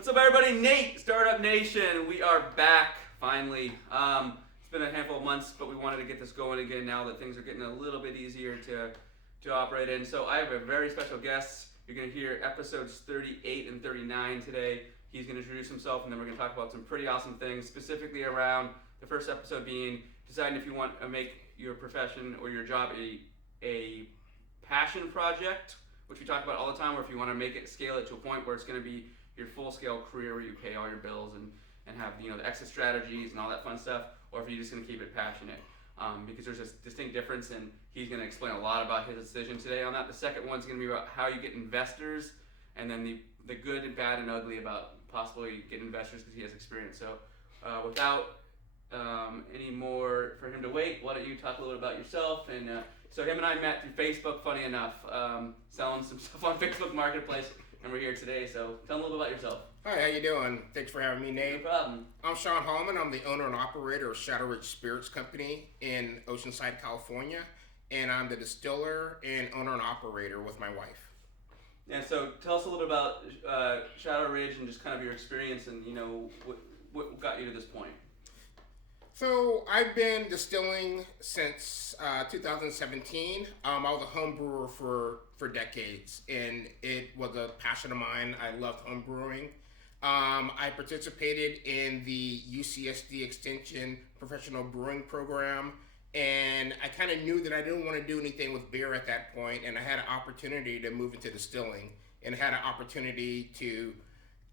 What's up, everybody? Nate, Startup Nation. We are back finally. It's been a handful of months, but we wanted to get this going again now that things are getting a little bit easier to operate in. So I have a very special guest. You're going to hear episodes 38 and 39 today. He's going to introduce himself, and then we're going to talk about some pretty awesome things, specifically around the first episode being deciding if you want to make your profession or your job a passion project, which we talk about all the time, or if you want to make it, scale it to a point where it's going to be your full-scale career where you pay all your bills and have the exit strategies and all that fun stuff, or if you're just going to keep it passionate. Because there's a distinct difference, and he's going to explain a lot about his decision today on that. The second one's going to be about how you get investors, and then the good and bad and ugly about possibly getting investors because he has experience. So without any more for him to wait, why don't you talk a little bit about yourself? And so him and I met through Facebook, funny enough, selling some stuff on Facebook Marketplace. And we're here today, so tell them a little bit about yourself. Hi, how you doing? Thanks for having me, Nate. No problem. I'm Sean Hallamon. I'm the owner and operator of Shadow Ridge Spirits Company in Oceanside, California. And I'm the distiller and owner and operator with my wife. And so tell us a little bit about Shadow Ridge and just kind of your experience and, what got you to this point. So I've been distilling since 2017. I was a home brewer for decades, and it was a passion of mine. I loved home brewing. I participated in the UCSD Extension Professional Brewing Program, and I kind of knew that I didn't want to do anything with beer at that point, and I had an opportunity to move into distilling, and had an opportunity to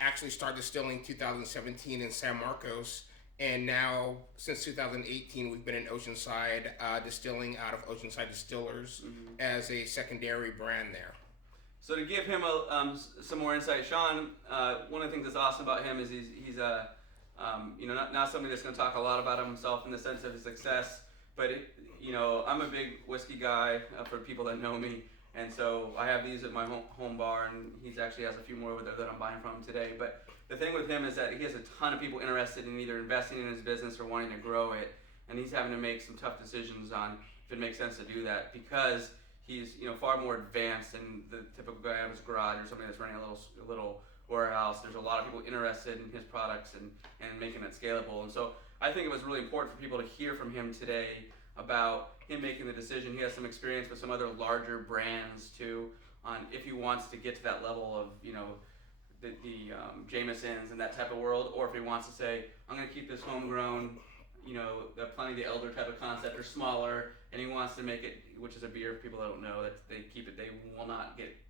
actually start distilling 2017 in San Marcos. And now, since 2018, we've been in Oceanside, distilling out of Oceanside Distillers as a secondary brand there. So to give him some more insight, Sean, one of the things that's awesome about him is he's not somebody that's going to talk a lot about himself in the sense of his success, but I'm a big whiskey guy for people that know me, and so I have these at my home bar, and he actually has a few more over there that I'm buying from him today. But the thing with him is that he has a ton of people interested in either investing in his business or wanting to grow it, and he's having to make some tough decisions on if it makes sense to do that because he's far more advanced than the typical guy out of his garage or somebody that's running a little warehouse. There's a lot of people interested in his products and making it scalable, and so I think it was really important for people to hear from him today about him making the decision. He has some experience with some other larger brands too on if he wants to get to that level of the Jamesons and that type of world, or if he wants to say, I'm going to keep this homegrown, plenty of the elder type of concept or smaller, and he wants to make it, which is a beer for people that don't know, that they keep it, they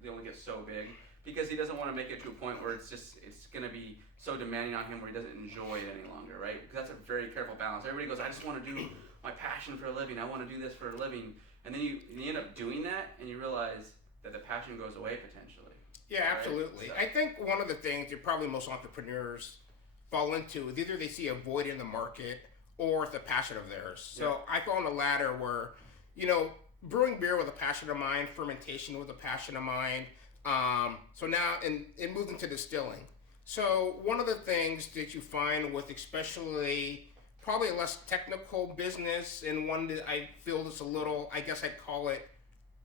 only get so big, because he doesn't want to make it to a point where it's going to be so demanding on him where he doesn't enjoy it any longer, right? Because that's a very careful balance. Everybody goes, I just want to do my passion for a living, I want to do this for a living, and then you end up doing that, and you realize that the passion goes away potentially. Yeah, absolutely. Right? So I think one of the things that probably most entrepreneurs fall into is either they see a void in the market or it's a passion of theirs. So I fall on the latter where, brewing beer was a passion of mine, fermentation was a passion of mine. So now, and moved into distilling. So one of the things that you find with especially probably a less technical business, and one that I feel is a little, I guess I'd call it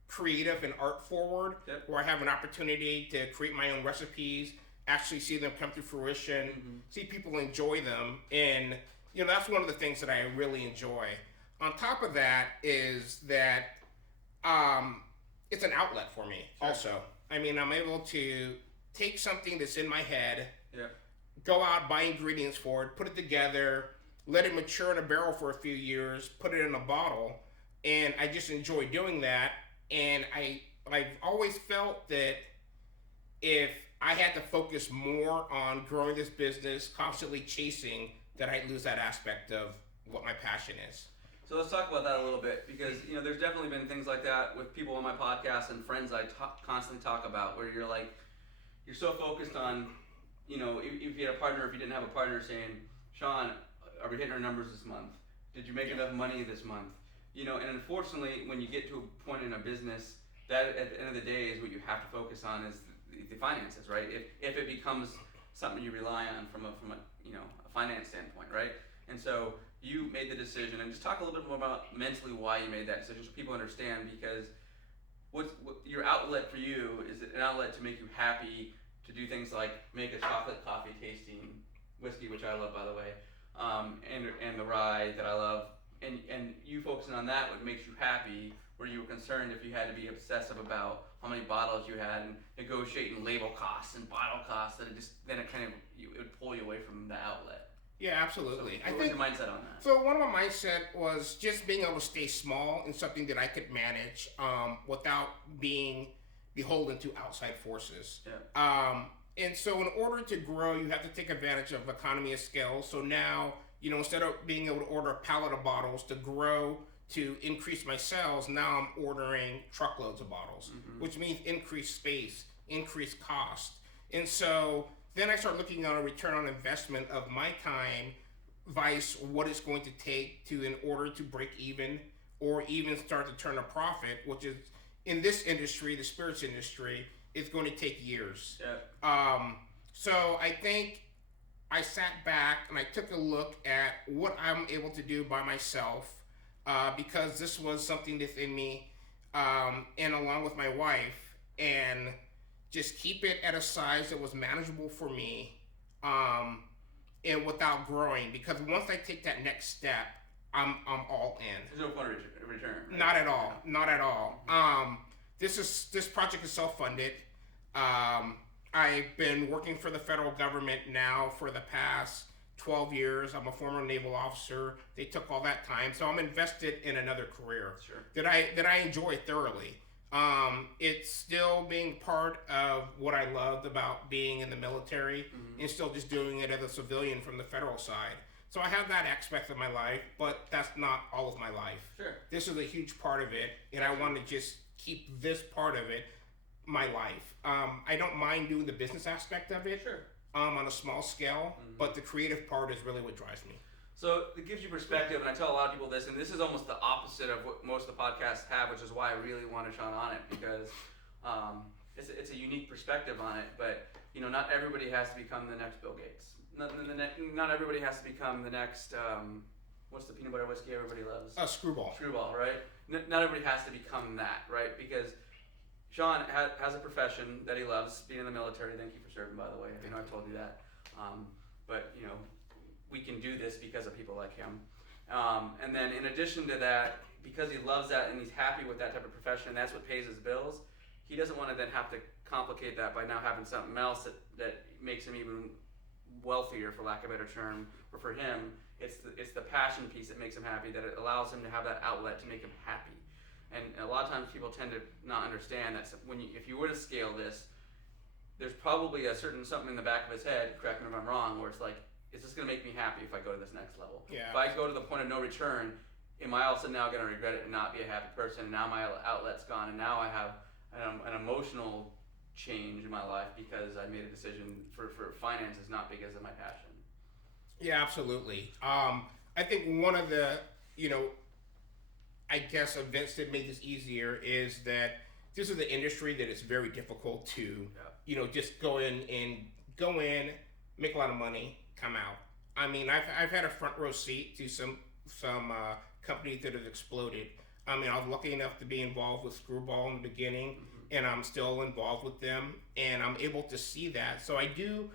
creative and art forward, where I have an opportunity to create my own recipes, actually see them come to fruition, see people enjoy them, and that's one of the things that I really enjoy. On top of that is that it's an outlet for me also. I mean, I'm able to take something that's in my head, go out, buy ingredients for it, put it together, let it mature in a barrel for a few years, put it in a bottle, and I just enjoy doing that. And I've always felt that if I had to focus more on growing this business, constantly chasing, that I'd lose that aspect of what my passion is. So let's talk about that a little bit, because there's definitely been things like that with people on my podcast and friends I constantly talk about, where you're so focused on, if you had a partner, if you didn't have a partner saying, Sean, are we hitting our numbers this month? Did you make enough money this month? And unfortunately, when you get to a point in a business, that at the end of the day is what you have to focus on is the finances, right? If it becomes something you rely on from a finance standpoint, right? And so you made the decision, and just talk a little bit more about mentally why you made that decision, so people understand. Because what your outlet for you is an outlet to make you happy, to to do things like make a chocolate coffee tasting whiskey, which I love, by the way, and the rye that I love, and you focusing on that what makes you happy, where you were concerned if you had to be obsessive about how many bottles you had and negotiating label costs and bottle costs, that it would pull you away from the outlet. Yeah, absolutely. So what was your mindset on that? So one of my mindset was just being able to stay small in something that I could manage without being beholden to outside forces. Yeah. And so in order to grow, you have to take advantage of economy of scale. So now, instead of being able to order a pallet of bottles to grow to increase my sales, now I'm ordering truckloads of bottles, which means increased space, increased cost. And so then I start looking at a return on investment of my time vice what it's going to take in order to break even or even start to turn a profit, which is in this industry, the spirits industry, it's going to take years. Yeah. So I think I sat back and I took a look at what I'm able to do by myself, because this was something that's in me, and along with my wife, and just keep it at a size that was manageable for me, and without growing. Because once I take that next step, I'm all in. There's no fun return. Right? Not at all. Not at all. This project is self-funded. I've been working for the federal government now for the past 12 years. I'm a former naval officer. They took all that time, so I'm invested in another career that I enjoy thoroughly. It's still being part of what I loved about being in the military, and still just doing it as a civilian from the federal side. So I have that aspect of my life, but that's not all of my life. Sure. This is a huge part of it, and I want to just keep this part of it my life. I don't mind doing the business aspect of it, on a small scale, but the creative part is really what drives me. So it gives you perspective, and I tell a lot of people this, and this is almost the opposite of what most of the podcasts have, which is why I really wanted Sean on it, because it's a unique perspective on it. But not everybody has to become the next Bill Gates. Not everybody has to become the next. What's the peanut butter whiskey everybody loves? Screwball. Screwball, right? Not everybody has to become that, right? Because Sean has a profession that he loves, being in the military. Thank you for serving, by the way. I know I've told you that. But we can do this because of people like him. And then in addition to that, because he loves that and he's happy with that type of profession, and that's what pays his bills, he doesn't want to then have to complicate that by now having something else that makes him even wealthier, for lack of a better term. Or for him, it's the passion piece that makes him happy, that it allows him to have that outlet to make him happy. And a lot of times people tend to not understand that if you were to scale this, there's probably a certain something in the back of his head, correct me if I'm wrong, where it's like, is this going to make me happy if I go to this next level? Yeah. If I go to the point of no return, am I also now going to regret it and not be a happy person? Now my outlet's gone, and now I have an emotional change in my life because I made a decision for finances, not because of my passion. Yeah, absolutely. I think one of the, I guess events that make this easier is that this is an industry that is very difficult to, just go in, make a lot of money, come out. I mean, I've had a front row seat to some companies that have exploded. I mean, I was lucky enough to be involved with Screwball in the beginning, and I'm still involved with them, and I'm able to see that. So I do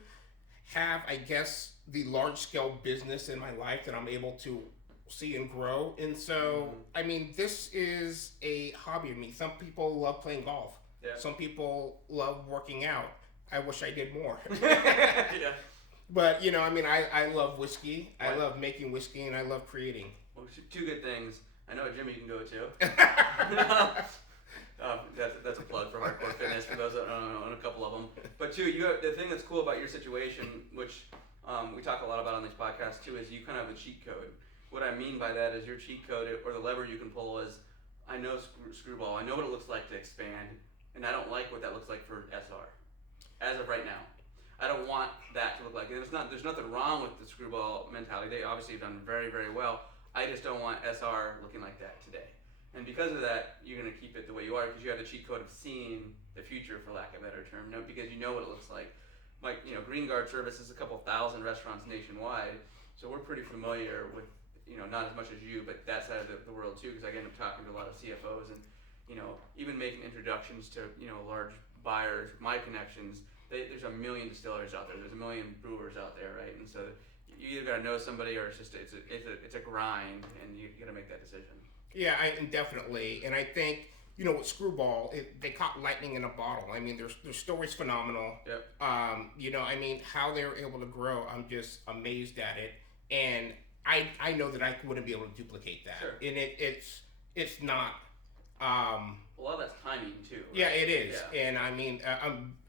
have, I guess, the large scale business in my life that I'm able to see and grow. And so, I mean, this is a hobby of me. Some people love playing golf. Yeah. Some people love working out. I wish I did more. Yeah. But, I love whiskey. I love making whiskey, and I love creating. Well, two good things. I know a gym you can go to. That's a plug for Hardcore Fitness for those that don't know, a couple of them. But two, the thing that's cool about your situation, which we talk a lot about on these podcasts too, is you kind of have a cheat code. What I mean by that is your cheat code, or the lever you can pull, is I know Screwball. I know what it looks like to expand, and I don't like what that looks like for SR. As of right now, I don't want that to look like. There's nothing wrong with the Screwball mentality. They obviously have done very, very well. I just don't want SR looking like that today. And because of that, you're going to keep it the way you are, because you have the cheat code of seeing the future, for lack of a better term. Because you know what it looks like. Like, Green Guard services a couple thousand restaurants nationwide, so we're pretty familiar with, not as much as you, but that side of the world too, because I end up talking to a lot of CFOs and, even making introductions to, large buyers, my connections, there's a million distilleries out there. There's a million brewers out there, right? And so you either got to know somebody, or it's a grind, and you got to make that decision. Yeah, definitely. And I think, with Screwball, they caught lightning in a bottle. I mean, their story's phenomenal. Yep. How they were able to grow, I'm just amazed at it. And I know that I wouldn't be able to duplicate that. Sure. And it's not. A lot of that's timing too. Right? Yeah, it is. Yeah. And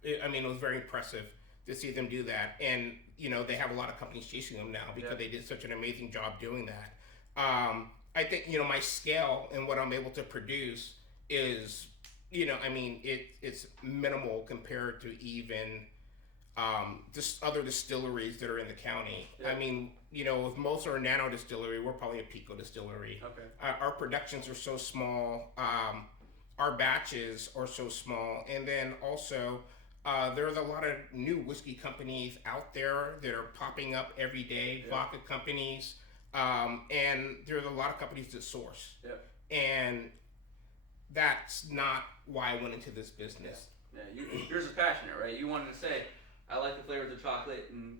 it was very impressive to see them do that. And they have a lot of companies chasing them now because they did such an amazing job doing that. I think my scale and what I'm able to produce is, it's minimal compared to even just other distilleries that are in the county. Yeah. I mean, if most are a nano distillery, we're probably a pico distillery. Okay. Our productions are so small. Our batches are so small, and then also there's a lot of new whiskey companies out there that are popping up every day. Yeah. Vodka companies. And there's a lot of companies that source. Yep. And that's not why I went into this business. Yeah. Yours is passionate, right? You wanted to say, I like the flavors of chocolate and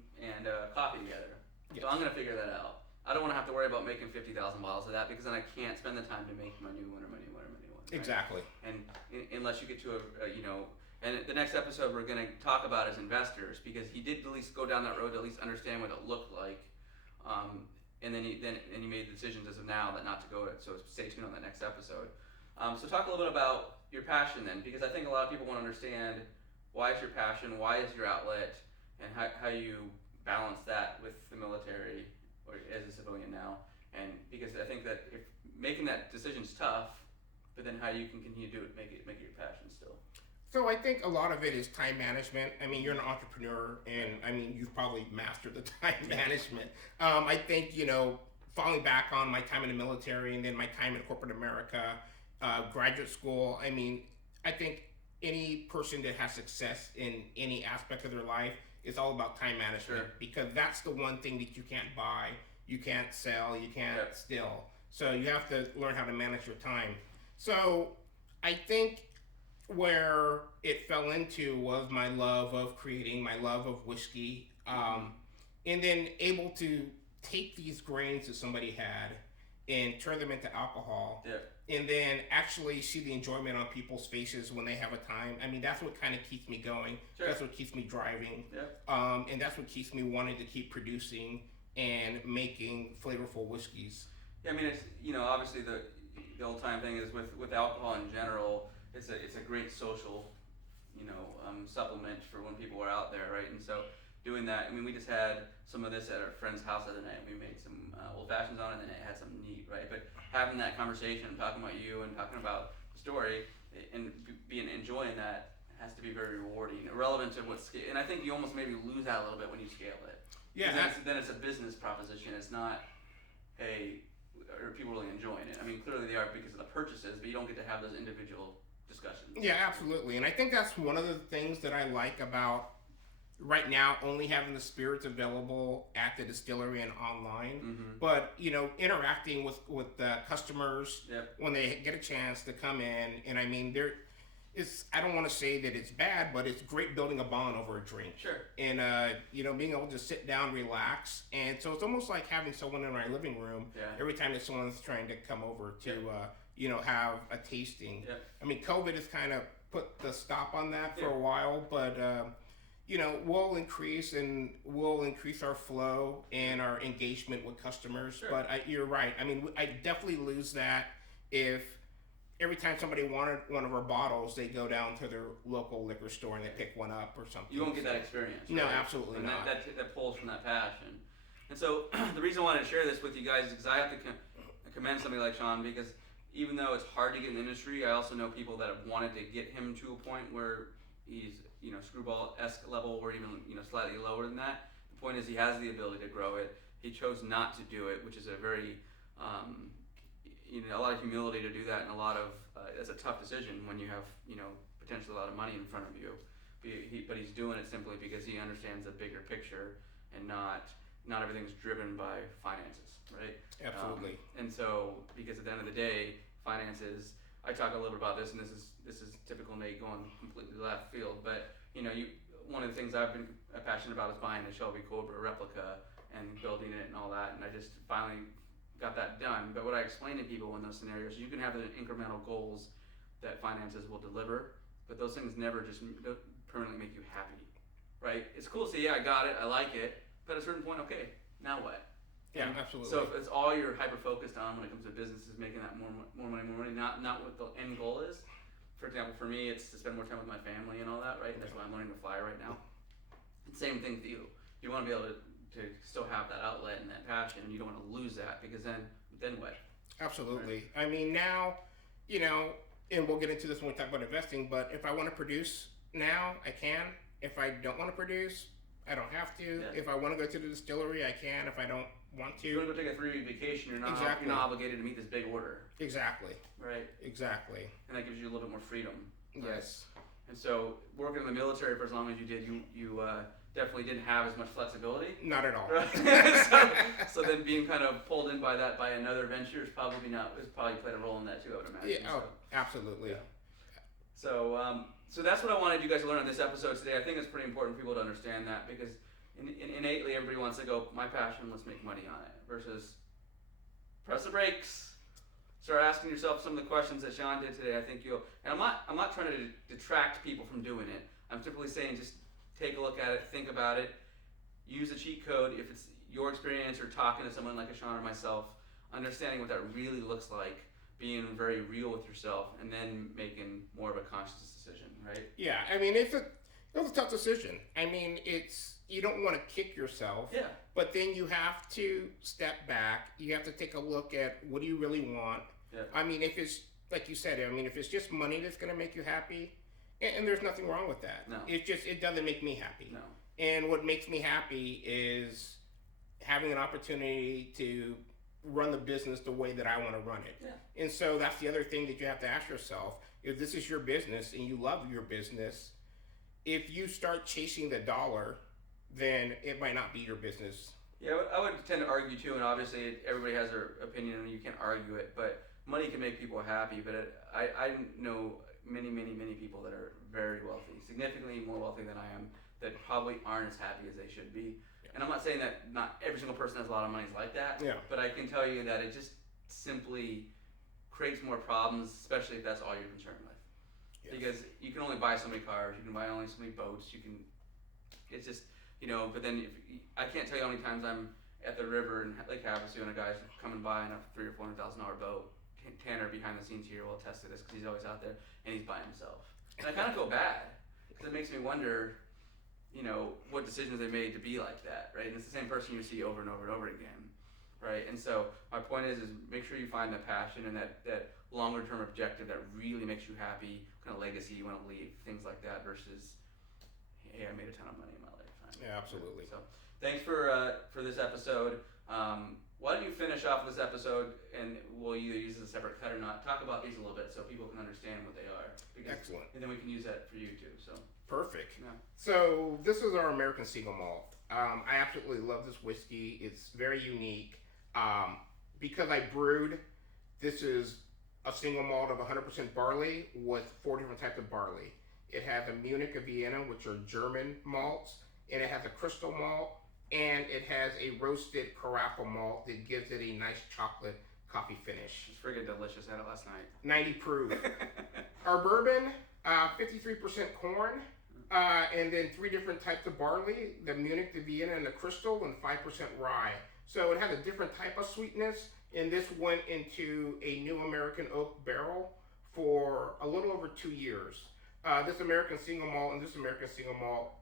coffee together. Yes. So I'm going to figure that out. I don't want to have to worry about making 50,000 bottles of that, because then I can't spend the time to make my new one. Right? Exactly. And unless you get to and the next episode we're going to talk about is investors, because he did at least go down that road to at least understand what it looked like. And then he made the decisions as of now that not to go it. So stay tuned on that next episode. So talk a little bit about your passion then, because I think a lot of people want to understand why it's your passion, why is your outlet, and how you balance that with the military or as a civilian now. And because I think that if making that decision's tough, but then how you can continue to do it, make it your passion still. So I think a lot of it is time management. I mean, you're an entrepreneur, and you've probably mastered the time management. I think, falling back on my time in the military and then my time in corporate America, graduate school, I think any person that has success in any aspect of their life, it's all about time management. Sure. Because that's the one thing that you can't buy, you can't sell, you can't steal. So you have to learn how to manage your time. So I think where it fell into was my love of creating, my love of whiskey, and then able to take these grains that somebody had and turn them into alcohol, and then actually see the enjoyment on people's faces when they have a time. That's what kind of keeps me going. Sure. That's what keeps me driving, and that's what keeps me wanting to keep producing and making flavorful whiskeys. Yeah, it's obviously the old time thing is with alcohol in general. It's a great social, supplement for when people are out there, right? And so doing that, we just had some of this at our friend's house the other night. We made some old fashions on it, and then it had some neat, right? But having that conversation, talking about you and talking about the story, and enjoying that has to be very rewarding, relevant to what's. And I think you almost maybe lose that a little bit when you scale it. Yeah. Then it's a business proposition. It's not, are people really enjoying it? Clearly they are because of the purchases, but you don't get to have those individual discussions. Yeah, absolutely. And I think that's one of the things that I like about right now only having the spirits available at the distillery and online. Mm-hmm. But, interacting with the customers when they get a chance to come in. And I don't want to say that it's bad, but it's great building a bond over a drink. Sure. And, being able to sit down, relax. And so it's almost like having someone in my living room every time that someone's trying to come over to, have a tasting. COVID has kind of put the stop on that for a while, but, we'll increase our flow and our engagement with customers. Sure. But you're right. I definitely lose that if every time somebody wanted one of our bottles, they go down to their local liquor store and they pick one up or something. You won't get that experience. No, right? absolutely not. That pulls from that passion. And so the reason I wanted to share this with you guys is because I have to commend somebody like Sean, because even though it's hard to get in the industry, I also know people that have wanted to get him to a point where he's, Screwball-esque level, or even, slightly lower than that. The point is he has the ability to grow it. He chose not to do it, which is a very, a lot of humility to do that, and a lot of, it's a tough decision when you have, potentially a lot of money in front of you. But he's doing it simply because he understands the bigger picture, and not everything's driven by finances, right? Absolutely. And so, because at the end of the day, finances, I talk a little bit about this, and this is typical Nate going completely left field, but one of the things I've been passionate about is buying a Shelby Cobra replica and building it and all that, and I just finally got that done. But what I explain to people in those scenarios, you can have the incremental goals that finances will deliver, but those things never just permanently make you happy, right? It's cool to say, yeah, I got it, I like it, but at a certain point, okay, now what? Yeah, absolutely. So if it's all you're hyper-focused on when it comes to business is making that more money, not what the end goal is. For example, for me, it's to spend more time with my family and all that, right? And that's why I'm learning to fly right now. Same thing with you. You want to be able to still have that outlet and that passion, and you don't want to lose that, because then what? Absolutely. Right? I mean, now, and we'll get into this when we talk about investing, but if I want to produce now, I can. If I don't want to produce, I don't have to. Yeah. If I want to go to the distillery, I can. If I don't want to. If you want to go take a 3-week vacation, you're not obligated to meet this big order. Exactly. Right. Exactly. And that gives you a little bit more freedom. Right? Yes. And so working in the military for as long as you did, you definitely didn't have as much flexibility. Not at all. Right? so then being kind of pulled in by another venture is probably played a role in that too, I would imagine. Yeah. Oh, absolutely. Yeah. So that's what I wanted you guys to learn on this episode today. I think it's pretty important for people to understand that, because innately everybody wants to go, my passion, let's make money on it, versus press the brakes. Start asking yourself some of the questions that Sean did today. I think and I'm not trying to detract people from doing it. I'm simply saying just take a look at it, think about it, use a cheat code if it's your experience or talking to someone like a Sean or myself, understanding what that really looks like, being very real with yourself, and then making more of a conscious decision, right? Yeah, I mean, it's a tough decision. I mean, you don't want to kick yourself. Yeah. But then you have to step back. You have to take a look at what do you really want. Yeah. I mean, if it's like you said, if it's just money that's going to make you happy, and there's nothing wrong with that. No. It doesn't make me happy. No. And what makes me happy is having an opportunity to run the business the way that I want to run it. Yeah. And so that's the other thing that you have to ask yourself. If this is your business and you love your business, if you start chasing the dollar, then it might not be your business. Yeah, I would tend to argue too, and obviously everybody has their opinion and you can't argue it, but money can make people happy. But I know many people that are very wealthy, significantly more wealthy than I am, that probably aren't as happy as they should be. Yeah. And I'm not saying that not every single person has a lot of money is like that, yeah. But I can tell you that it just simply creates more problems, especially if that's all you're concerned with. Yes. Because you can only buy so many cars, you can buy only so many boats, it's just, but then I can't tell you how many times I'm at the river in Lake Havasu and a guy's coming by in a $300,000 or $400,000 boat. Tanner behind the scenes here will attest to this because he's always out there and he's by himself. And I kind of feel bad because it makes me wonder, what decisions they made to be like that, right? And it's the same person you see over and over and over again, right? And so my point is make sure you find that passion and that longer term objective that really makes you happy, kind of legacy you want to leave, things like that, versus, hey, I made a ton of money in my lifetime. Yeah, absolutely. So thanks for this episode. Why don't you finish off this episode, and we'll either use it as a separate cut or not. Talk about these a little bit so people can understand what they are. Excellent. And then we can use that for you too. So perfect. Yeah. So this is our American Single Malt. I absolutely love this whiskey. It's very unique. Because I brewed, this is a single malt of 100% barley with 4 different types of barley. It has a Munich, a Vienna, which are German malts, and it has a crystal malt, and it has a roasted carafa malt that gives it a nice chocolate coffee finish. It's friggin' delicious. I had it last night. 90 proof. Our bourbon, 53% corn, and then 3 different types of barley, the Munich, the Vienna, and the crystal, and 5% rye. So it has a different type of sweetness, and this went into a new American oak barrel for a little over 2 years. This American single malt and this American single malt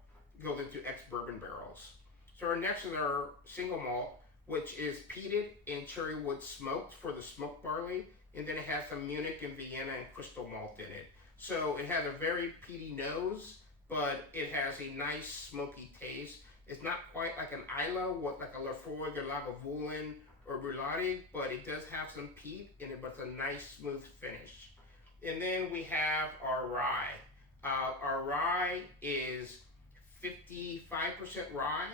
goes into ex-bourbon barrels. So our next is our single malt, which is peated and cherry wood smoked for the smoked barley, and then it has some Munich and Vienna and crystal malt in it. So it has a very peaty nose, but it has a nice smoky taste. It's not quite like an Isla, like a Lafroig or Lagavulin or Brulati, but it does have some peat in it, but it's a nice smooth finish. And then we have our rye. Our rye is 55% rye,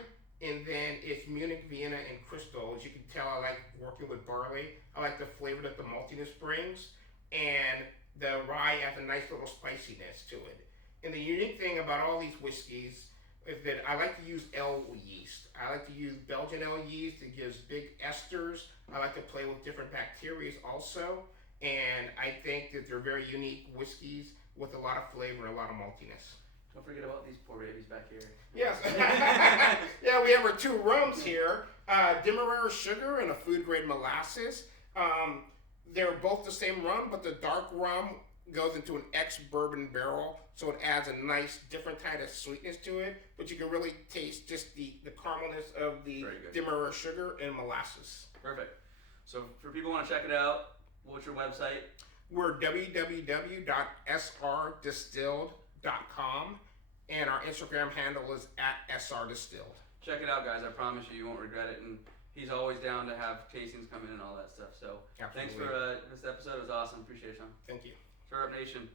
and then it's Munich, Vienna, and crystal. As you can tell, I like working with barley. I like the flavor that the maltiness brings, and the rye has a nice little spiciness to it. And the unique thing about all these whiskeys, is that I like to use L yeast. I like to use Belgian L yeast. It gives big esters. I like to play with different bacteria also. And I think that they're very unique whiskeys with a lot of flavor and a lot of maltiness. Don't forget about these poor babies back here. Yes. Yeah, we have our two rums here. Demerara sugar and a food grade molasses. They're both the same rum, but the dark rum goes into an ex-bourbon barrel, so it adds a nice, different kind of sweetness to it. But you can really taste just the caramelness of the Demerara sugar and molasses. Perfect. So for people who want to check it out, what's your website? We're www.srdistilled.com, and our Instagram handle is @srdistilled. Check it out, guys. I promise you won't regret it. And he's always down to have tastings come in and all that stuff. So Absolutely. Thanks for this episode. It was awesome. Appreciate it, Sean. Thank you. Stir Up Nation.